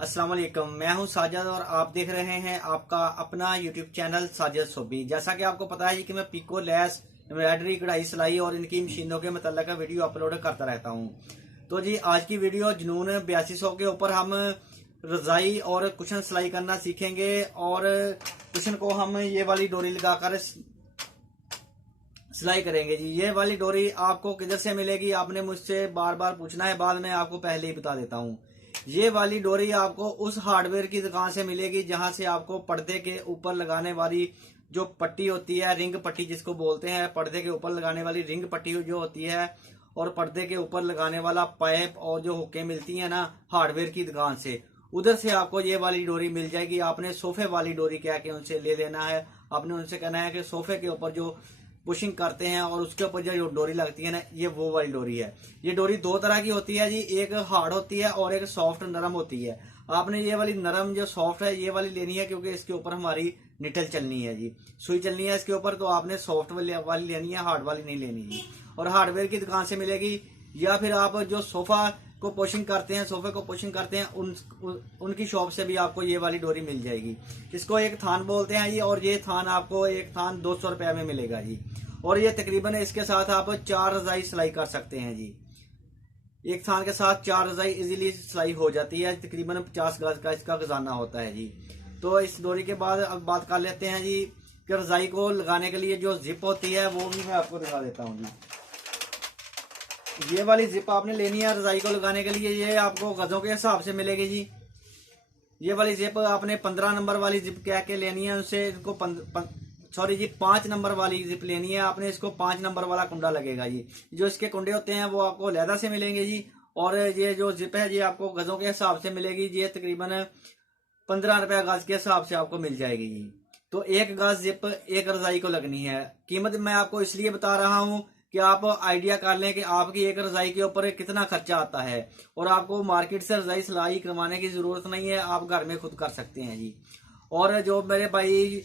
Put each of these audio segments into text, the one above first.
अस्सलाम वालेकुम। मैं हूं साजिद और आप देख रहे हैं आपका अपना यूट्यूब चैनल साजिद सोबी। जैसा कि आपको पता है कि मैं पिको, लैस, एम्ब्रॉयडरी, कढ़ाई, सिलाई और इनकी मशीनों के मतलब का वीडियो अपलोड करता रहता हूं। तो जी आज की वीडियो जुनून 8200 के ऊपर हम रजाई और कुशन सिलाई करना सीखेंगे और कुशन को हम ये वाली डोरी लगाकर सिलाई करेंगे जी। ये वाली डोरी आपको किधर से मिलेगी आपने मुझसे बार बार पूछना है, बाद में आपको पहले ही बता देता हूँ। ये वाली डोरी आपको उस हार्डवेयर की दुकान से मिलेगी जहां से आपको पर्दे के ऊपर लगाने वाली जो पट्टी होती है, रिंग पट्टी जिसको बोलते हैं, पर्दे के ऊपर लगाने वाली रिंग पट्टी जो होती है और पर्दे के ऊपर लगाने वाला पाइप और जो हुक्के मिलती है ना हार्डवेयर की दुकान से, उधर से आपको ये वाली डोरी मिल जाएगी। आपने सोफे वाली डोरी कह के उनसे ले लेना है। आपने उनसे कहना है कि सोफे के ऊपर जो पुशिंग करते हैं और उसके ऊपर जो डोरी लगती है ना, ये वो वाली डोरी है। ये डोरी दो तरह की होती है जी, एक हार्ड होती है और एक सॉफ्ट नरम होती है। आपने ये वाली नरम जो सॉफ्ट है ये वाली लेनी है क्योंकि इसके ऊपर हमारी निटल चलनी है जी, सुई चलनी है इसके ऊपर। तो आपने सॉफ्ट वाली लेनी है, हार्ड वाली नहीं लेनी जी। और हार्डवेयर की दुकान से मिलेगी, या फिर आप जो सोफा को पोशिंग करते हैं, सोफे को पोशिंग करते हैं, उनकी शॉप से भी आपको ये वाली डोरी मिल जाएगी। इसको एक थान बोलते हैं जी, और ये थान आपको एक थान 200 रुपये में मिलेगा जी। और ये तकरीबन इसके साथ आप 4 रजाई सिलाई कर सकते हैं जी। एक थान के साथ 4 रजाई इजीली सिलाई हो जाती है। तकरीबन 50 गज का इसका खजाना होता है जी। तो इस डोरी के बाद अब बात कर लेते हैं जी कि रजाई को लगाने के लिए जो जिप होती है वो भी मैं आपको दिखा देता हूँ जी। ये वाली जिप आपने लेनी है रजाई को लगाने के लिए, ये आपको गजों के हिसाब से मिलेगी जी। ये वाली जिप आपने 15 नंबर वाली जिप कह के लेनी है उनसे। इनको 5 नंबर वाली जिप लेनी है आपने। इसको 5 नंबर वाला कुंडा लगेगा जी। जो इसके कुंडे होते हैं वो आपको लहदा से मिलेंगे जी। और ये जो जिप है ये आपको गजों के हिसाब से मिलेगी। ये तकरीबन 15 रुपया गज के हिसाब से आपको मिल जाएगी जी। तो एक गज जिप एक रजाई को लगनी है। कीमत मैं आपको इसलिए बता रहा हूँ कि आप आइडिया कर लें कि आपकी एक रजाई के ऊपर कितना खर्चा आता है। और आपको मार्केट से रजाई सिलाई करवाने की जरूरत नहीं है, आप घर में खुद कर सकते हैं जी। और जो मेरे भाई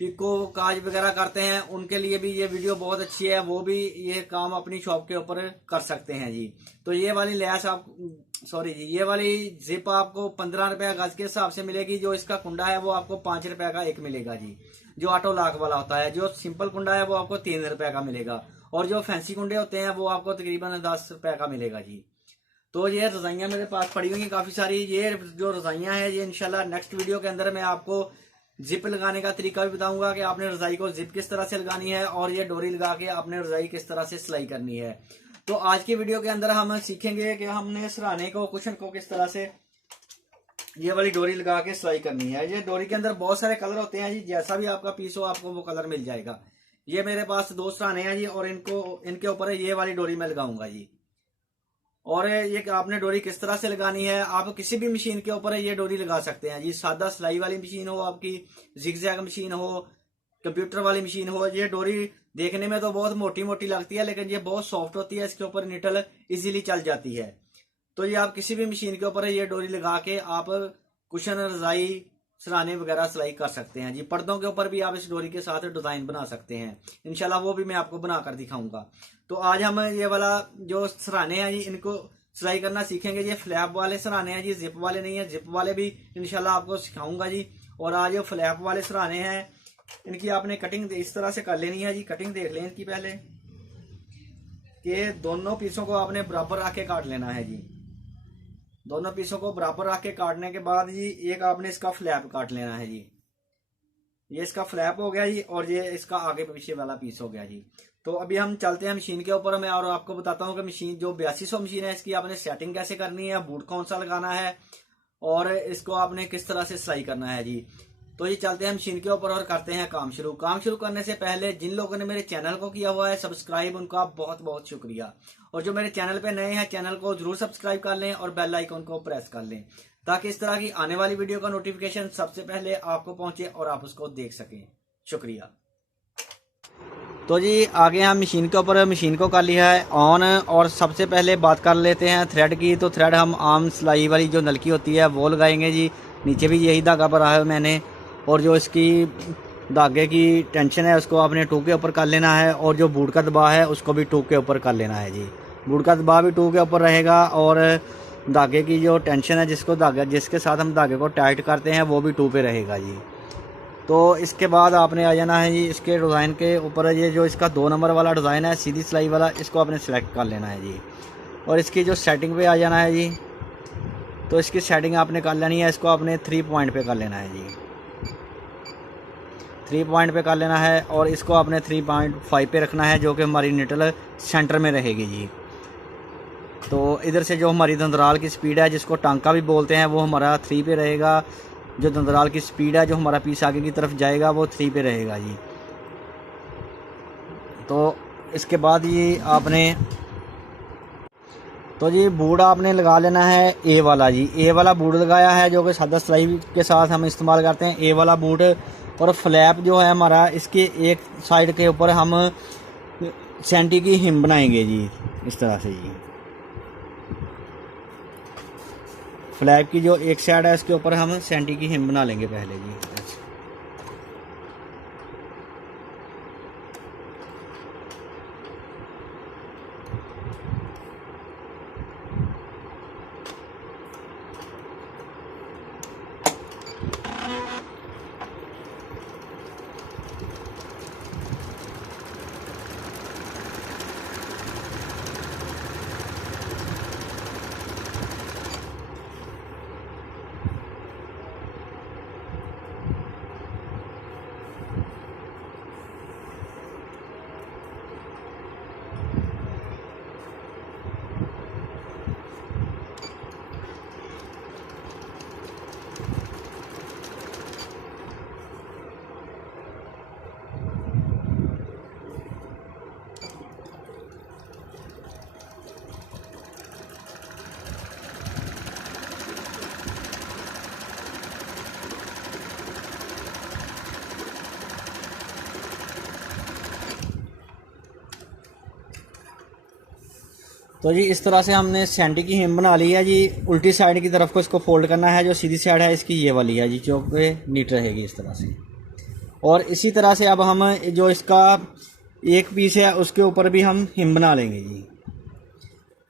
पिको काज वगैरह करते हैं उनके लिए भी ये वीडियो बहुत अच्छी है, वो भी ये काम अपनी शॉप के ऊपर कर सकते हैं जी। तो ये वाली लैस आप ये वाली जिप आपको 15 रुपया गज के हिसाब से मिलेगी। जो इसका कुंडा है वो आपको 5 रुपया का एक मिलेगा जी, जो ऑटो लॉक वाला होता है। जो सिंपल कुंडा है वो आपको 3 रुपया का मिलेगा। और जो फैंसी कुंडे होते हैं वो आपको तकरीबन 10 रुपया का मिलेगा जी। तो ये रजाइयाँ मेरे पास पड़ी हुई काफी सारी। ये जो रजाइयाँ हैं ये इंशाल्लाह नेक्स्ट वीडियो के अंदर मैं आपको जिप लगाने का तरीका भी बताऊंगा कि आपने रजाई को जिप किस तरह से लगानी है और ये डोरी लगा के आपने रजाई किस तरह से सिलाई करनी है। तो आज की वीडियो के अंदर हम सीखेंगे कि हमने सराहने को, कुशन को किस तरह से ये वाली डोरी लगा के सिलाई करनी है। ये डोरी के अंदर बहुत सारे कलर होते हैं जी, जैसा भी आपका पीस हो आपको वो कलर मिल जाएगा। ये मेरे पास 2 सराहने हैं जी और इनके ऊपर ये वाली डोरी मैं लगाऊंगा जी। और ये आपने डोरी किस तरह से लगानी है, आप किसी भी मशीन के ऊपर ये डोरी लगा सकते हैं जी। सादा सिलाई वाली मशीन हो, आपकी जिगजैग मशीन हो, कंप्यूटर वाली मशीन हो। ये डोरी देखने में तो बहुत मोटी मोटी लगती है लेकिन ये बहुत सॉफ्ट होती है, इसके ऊपर निटल इजीली चल जाती है। तो ये आप किसी भी मशीन के ऊपर ये डोरी लगा के आप कुशन, रजाई, सराहने वगैरह सिलाई कर सकते हैं जी। पर्दों के ऊपर भी आप इस डोरी के साथ डिजाइन बना सकते हैं, इंशाल्लाह वो भी मैं आपको बनाकर दिखाऊंगा। तो आज हम ये वाला जो सराहने हैं जी इनको सिलाई करना सीखेंगे। ये फ्लैप वाले सराहने हैं जी, जिप वाले नहीं है। जिप वाले भी इंशाल्लाह आपको सिखाऊंगा जी। और आज जो फ्लैप वाले सराहने हैं इनकी आपने कटिंग इस तरह से कर लेनी है जी। कटिंग देख लें इनकी पहले कि दोनों पीसों को आपने बराबर रख के काट लेना है जी। दोनों पीसों को बराबर रख के काटने के बाद जी एक आपने इसका फ्लैप काट लेना है जी। ये इसका फ्लैप हो गया जी और ये इसका आगे पीछे वाला पीस हो गया जी। तो अभी हम चलते हैं मशीन के ऊपर में और आपको बताता हूँ कि मशीन जो 8200 मशीन है इसकी आपने सेटिंग कैसे करनी है, बूट कौन सा लगाना है और इसको आपने किस तरह से सिलाई करना है जी। तो ये चलते हैं मशीन के ऊपर और करते हैं काम शुरू। काम शुरू करने से पहले जिन लोगों ने मेरे चैनल को किया हुआ है सब्सक्राइब, उनका बहुत बहुत शुक्रिया। और जो मेरे चैनल पे नए हैं चैनल को जरूर सब्सक्राइब कर लें और बेल आइकन को प्रेस कर लें ताकि इस तरह की आने वाली वीडियो का नोटिफिकेशन सबसे पहले आपको पहुंचे और आप उसको देख सकें। शुक्रिया। तो जी आगे हम मशीन के ऊपर मशीन को कर लिया है ऑन। और सबसे पहले बात कर लेते हैं थ्रेड की। तो थ्रेड हम आम सिलाई वाली जो नलकी होती है वो लगाएंगे जी। नीचे भी यही धागा भरा है मैंने। और जो इसकी धागे की टेंशन है उसको आपने 2 के ऊपर कर लेना है। और जो बूट का दबाव है उसको भी 2 के ऊपर कर लेना है जी। बूट का दबाव भी 2 के ऊपर रहेगा और धागे की जो टेंशन है, जिसको धागा जिसके साथ हम धागे को टाइट करते हैं वो भी 2 पे रहेगा जी। तो इसके बाद आपने आ जाना है जी इसके डिज़ाइन के ऊपर। ये जो इसका 2 नंबर वाला डिज़ाइन है सीधी सिलाई वाला, इसको आपने सेलेक्ट कर लेना है जी। और इसकी जो सेटिंग पे आ जाना है जी, तो इसकी सेटिंग आपने कर लेनी है। इसको आपने 3 पॉइंट पे कर लेना है जी, 3 पॉइंट पे कर लेना है। और इसको आपने 3.5 पे रखना है, जो कि हमारी निटल सेंटर में रहेगी जी। तो इधर से जो हमारी दंदराल की स्पीड है, जिसको टांका भी बोलते हैं, वो हमारा 3 पे रहेगा। जो दंदराल की स्पीड है, जो हमारा पीस आगे की तरफ जाएगा, वो 3 पे रहेगा जी। तो इसके बाद ये आपने तो जी बूट आपने लगा लेना है ए वाला जी। ए वाला बूट लगाया है, जो कि सादा सिलाई के साथ हम इस्तेमाल करते हैं ए वाला बूट। और फ्लैप जो है हमारा, इसके एक साइड के ऊपर हम सेंटी की हिम बनाएंगे जी, इस तरह से जी। फ्लैप की जो एक साइड है, इसके ऊपर हम सेंटी की हिम बना लेंगे पहले जी। तो जी इस तरह से हमने सेंटी की हिम बना ली है जी। उल्टी साइड की तरफ को इसको फोल्ड करना है। जो सीधी साइड है इसकी ये वाली है जी, जो कि नीट रहेगी इस तरह से। और इसी तरह से अब हम जो इसका एक पीस है, उसके ऊपर भी हम हिम बना लेंगे जी।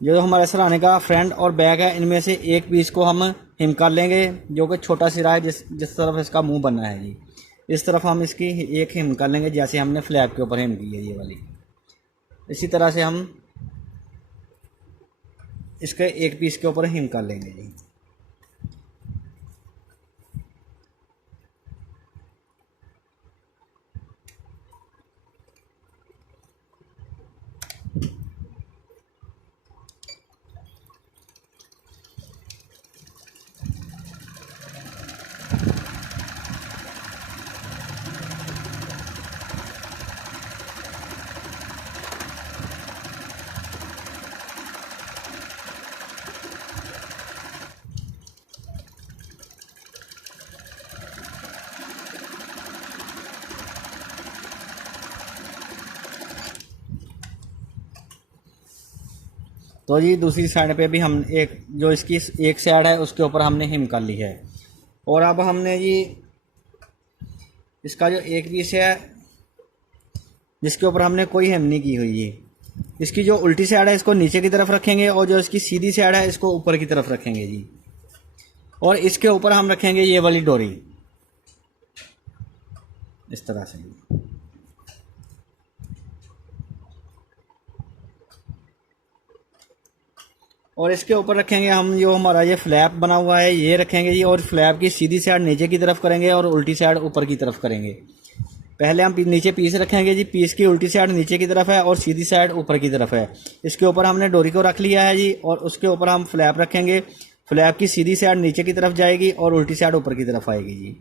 जो हमारे सराहने का फ्रंट और बैक है, इनमें से एक पीस को हम हिम कर लेंगे, जो कि छोटा सिरा है, जिस तरफ इसका मुंह बनना है जी। इस तरफ हम इसकी एक हिम कर लेंगे, जैसे हमने फ्लैप के ऊपर हिम की है ये वाली। इसी तरह से हम इसके एक पीस के ऊपर हिम कर लेंगे जी। तो जी दूसरी साइड पे भी हम एक जो इसकी एक साइड है, उसके ऊपर हमने हिम कर ली है। और अब हमने जी इसका जो एक पीस है, जिसके ऊपर हमने कोई हिम नहीं की हुई है, इसकी जो उल्टी साइड है इसको नीचे की तरफ रखेंगे, और जो इसकी सीधी साइड है इसको ऊपर की तरफ रखेंगे जी। और इसके ऊपर हम रखेंगे ये वाली डोरी, इस तरह से। और इसके ऊपर रखेंगे हम जो हमारा ये फ्लैप बना हुआ है, ये रखेंगे जी। और फ्लैप की सीधी साइड नीचे की तरफ करेंगे और उल्टी साइड ऊपर की तरफ करेंगे। पहले हम नीचे पीस रखेंगे जी। पीस की उल्टी साइड नीचे की तरफ है और सीधी साइड ऊपर की तरफ है। इसके ऊपर हमने डोरी को रख लिया है जी, और उसके ऊपर हम फ्लैप रखेंगे। फ्लैप की सीधी साइड नीचे की तरफ जाएगी और उल्टी साइड ऊपर की तरफ आएगी जी।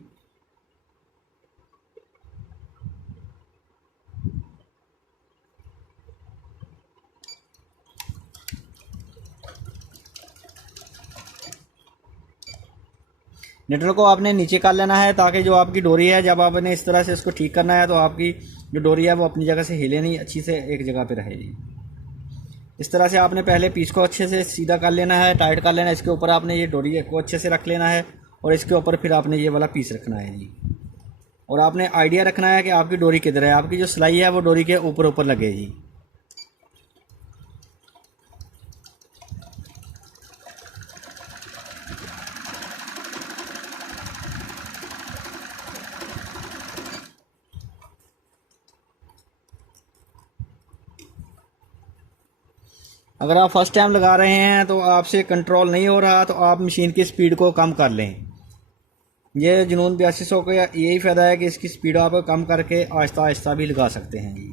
निटल को आपने नीचे कर लेना है, ताकि जो आपकी डोरी है, जब आपने इस तरह से इसको ठीक करना है, तो आपकी जो डोरी है वो अपनी जगह से हिले नहीं, अच्छी से एक जगह पे रहेगी। इस तरह से आपने पहले पीस को अच्छे से सीधा कर लेना है, टाइट कर लेना है। इसके ऊपर आपने ये डोरी को अच्छे से रख लेना है, और इसके ऊपर फिर आपने ये वाला पीस रखना है जी। और आपने आइडिया रखना है कि आपकी डोरी किधर है। आपकी जो सिलाई है वो डोरी के ऊपर ऊपर लगे जी। अगर आप फर्स्ट टाइम लगा रहे हैं तो आपसे कंट्रोल नहीं हो रहा तो आप मशीन की स्पीड को कम कर लें। ये जुनून 8200 का यही फ़ायदा है कि इसकी स्पीड आप कम करके आहिस्ता आहिस्ता भी लगा सकते हैं जी।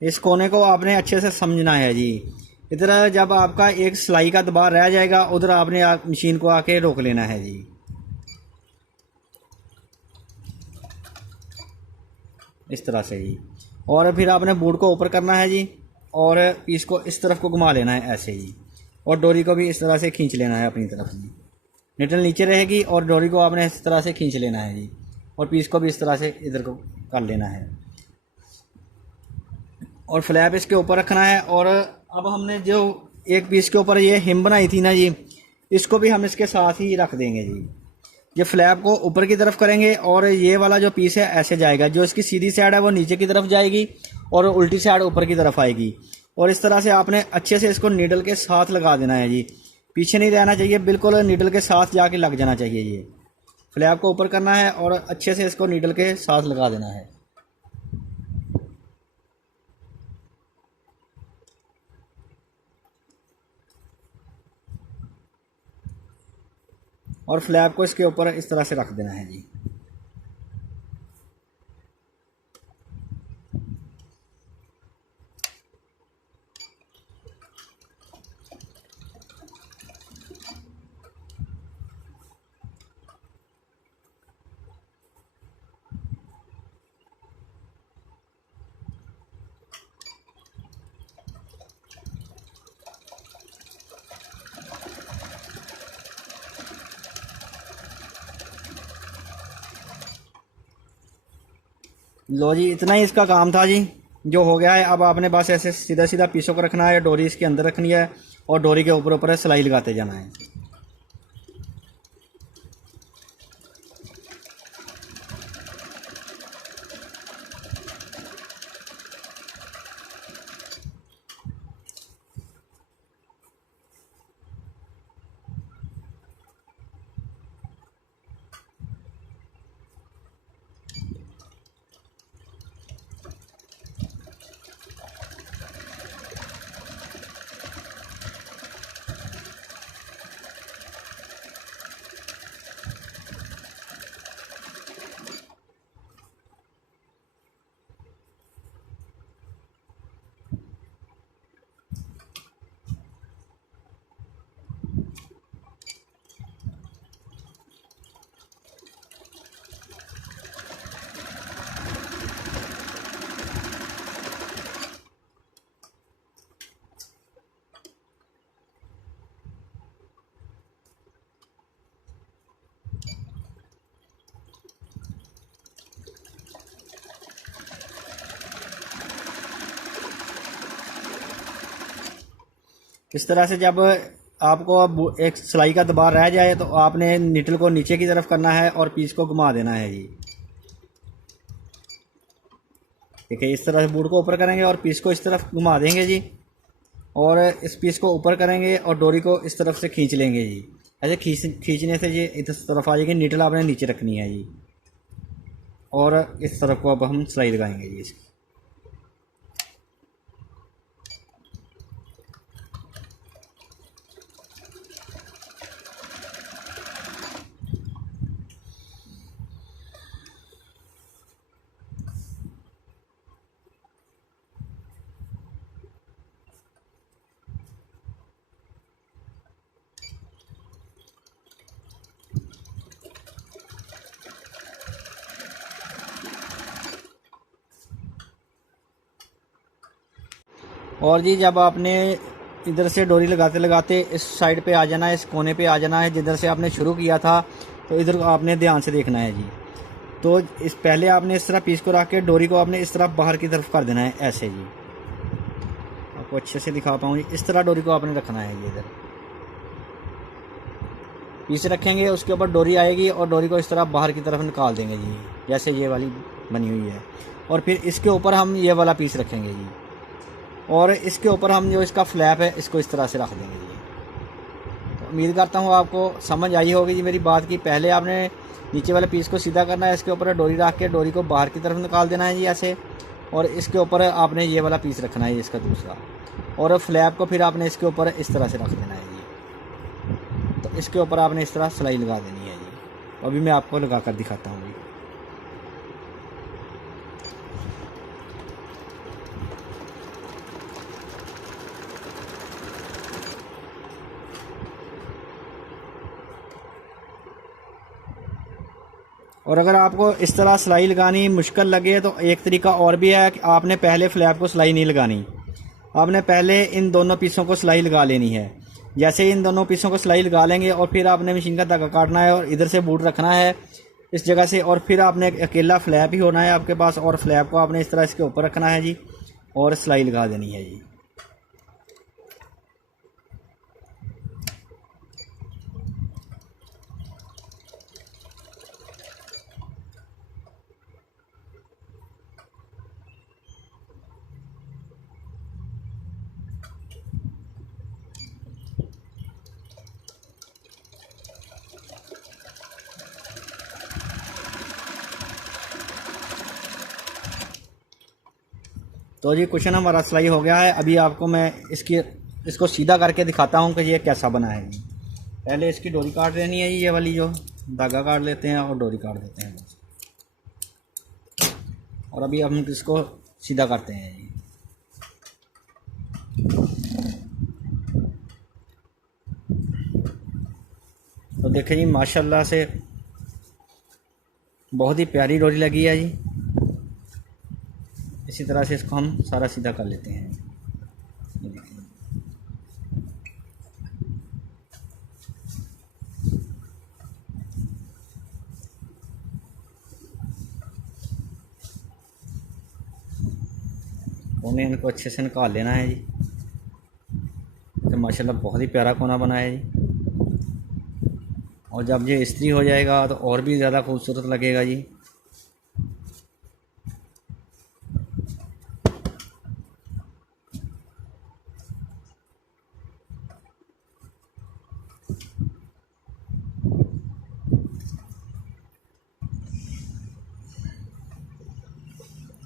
इस कोने को आपने अच्छे से समझना है जी। इधर जब आपका एक सिलाई का दबाव रह जाएगा उधर आपने मशीन को आके रोक लेना है जी। इस तरह से जी। और फिर आपने बोर्ड को ऊपर करना है जी और पीस को इस तरफ को घुमा लेना है ऐसे ही, और डोरी को भी इस तरह से खींच लेना है अपनी तरफ जी। निटल नीचे रहेगी और डोरी को आपने इस तरह से खींच लेना है जी, और पीस को भी इस तरह से इधर को कर लेना है और फ्लैप इसके ऊपर रखना है। और अब हमने जो एक पीस के ऊपर ये हिम बनाई थी ना जी, इसको भी हम इसके साथ ही रख देंगे जी। ये फ्लैप को ऊपर की तरफ करेंगे और ये वाला जो पीस है ऐसे जाएगा, जो इसकी सीधी साइड है वो नीचे की तरफ जाएगी और उल्टी साइड ऊपर की तरफ आएगी। और इस तरह से आपने अच्छे से इसको नीडल के साथ लगा देना है जी, पीछे नहीं रहना चाहिए, बिल्कुल नीडल के साथ जाके लग जाना चाहिए। ये फ्लैप को ऊपर करना है और अच्छे से इसको नीडल के साथ लगा देना है। और फ्लैप को इसके ऊपर इस तरह से रख देना है जी। लो जी, इतना ही इसका काम था जी, जो हो गया है। अब आपने बस ऐसे सीधा सीधा पीसों को रखना है, डोरी इसके अंदर रखनी है और डोरी के ऊपर ऊपर सिलाई लगाते जाना है। इस तरह से जब आपको अब एक सिलाई का दबाव रह जाए तो आपने निटल को नीचे की तरफ करना है और पीस को घुमा देना है जी। ठीक है, इस तरह से बोर्ड को ऊपर करेंगे और पीस को इस तरफ घुमा देंगे जी, और इस पीस को ऊपर करेंगे और डोरी को इस तरफ से खींच लेंगे जी। ऐसे खींचने से ये इस तरफ आ जाएगी, निटल आपने नीचे रखनी है जी, और इस तरफ को अब हम सिलाई लगाएंगे जी इसकी। और जी, जब आपने इधर से डोरी लगाते लगाते इस साइड पे आ जाना है, इस कोने पे आ जाना है जिधर से आपने शुरू किया था। तो इधर आपने ध्यान से देखना है जी। तो इस पहले आपने इस तरह पीस को रख के डोरी को आपने इस तरह बाहर की तरफ कर देना है, ऐसे जी। आपको अच्छे से दिखा पाऊँ, इस तरह डोरी को आपने रखना है जी। इधर पीस रखेंगे, उसके ऊपर डोरी आएगी और डोरी को इस तरह बाहर की तरफ निकाल देंगे जी, जैसे ये वाली बनी हुई है। और फिर इसके ऊपर हम ये वाला पीस रखेंगे जी, और इसके ऊपर हम जो इसका फ्लैप है इसको इस तरह से रख देंगे जी। तो उम्मीद करता हूँ आपको समझ आई होगी जी मेरी बात की। पहले आपने नीचे वाले पीस को सीधा करना है, इसके ऊपर डोरी रख के डोरी को बाहर की तरफ निकाल देना है जी ऐसे, और इसके ऊपर आपने ये वाला पीस रखना है इसका दूसरा, और फ्लैप को फिर आपने इसके ऊपर इस तरह से रख देना है जी। तो इसके ऊपर आपने इस तरह सिलाई लगा देनी है जी। अभी मैं आपको लगा कर दिखाता हूँ जी। और अगर आपको इस तरह सिलाई लगानी मुश्किल लगे तो एक तरीका और भी है कि आपने पहले फ्लैप को सिलाई नहीं लगानी, आपने पहले इन दोनों पीसों को सिलाई लगा लेनी है। जैसे ही इन दोनों पीसों को सिलाई लगा लेंगे और फिर आपने मशीन का धागा काटना है और इधर से बूट रखना है इस जगह से, और फिर आपने अकेला फ्लैप ही होना है आपके पास, और फ्लैप को आपने इस तरह इसके ऊपर रखना है जी, और सिलाई लगा देनी है जी। तो जी क्वेश्चन हमारा सिलाई हो गया है। अभी आपको मैं इसको सीधा करके दिखाता हूँ कि ये कैसा बना है जी। पहले इसकी डोरी काट लेनी है जी, ये वाली जो धागा काट लेते हैं और डोरी काट देते हैं, और अभी हम इसको सीधा करते हैं जी। तो देखें जी माशाल्लाह से बहुत ही प्यारी डोरी लगी है जी। इसी तरह से इसको हम सारा सीधा कर लेते हैं। कोने इनको अच्छे से निकाल लेना है जी। तो माशाल्लाह बहुत ही प्यारा कोना बना है जी, और जब ये इस्त्री हो जाएगा तो और भी ज़्यादा खूबसूरत लगेगा जी।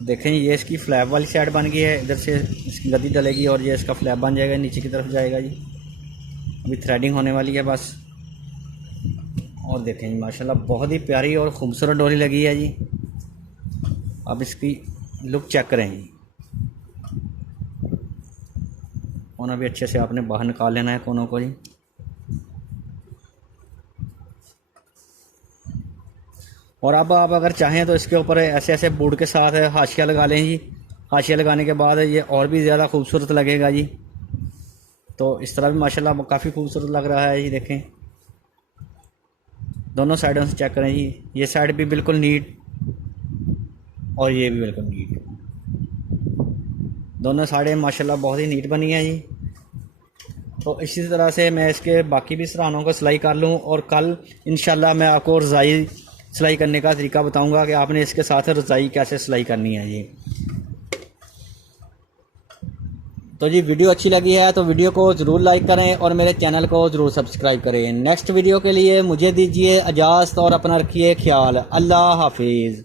देखें ये इसकी फ्लैप वाली साइड बन गई है, इधर से इसकी गद्दी डलेगी और ये इसका फ्लैप बन जाएगा, नीचे की तरफ जाएगा जी। अभी थ्रेडिंग होने वाली है बस। और देखें जी माशाल्लाह बहुत ही प्यारी और ख़ूबसूरत डोरी लगी है जी। अब इसकी लुक चेक करें जी। कोना भी अच्छे से आपने बाहर निकाल लेना है कोनों को जी। और अब आप अगर चाहें तो इसके ऊपर ऐसे ऐसे बूट के साथ हाशिया लगा लें जी। हाशिया लगाने के बाद ये और भी ज़्यादा खूबसूरत लगेगा जी। तो इस तरह भी माशाल्लाह काफ़ी खूबसूरत लग रहा है जी। देखें दोनों साइडों से चेक करें जी। ये साइड भी बिल्कुल नीट और ये भी बिल्कुल नीट, दोनों साइडें माशाल्लाह बहुत ही नीट बनी है जी। तो इसी तरह से मैं इसके बाकी भी सराहनों को सिलाई कर लूँ, और कल इंशाल्लाह मैं आपको रज़ाई सिलाई करने का तरीका बताऊंगा कि आपने इसके साथ रज़ाई कैसे सिलाई करनी है जी। तो जी वीडियो अच्छी लगी है तो वीडियो को ज़रूर लाइक करें और मेरे चैनल को ज़रूर सब्सक्राइब करें। नेक्स्ट वीडियो के लिए मुझे दीजिए इजाज़त और अपना रखिए ख्याल। अल्लाह हाफिज़।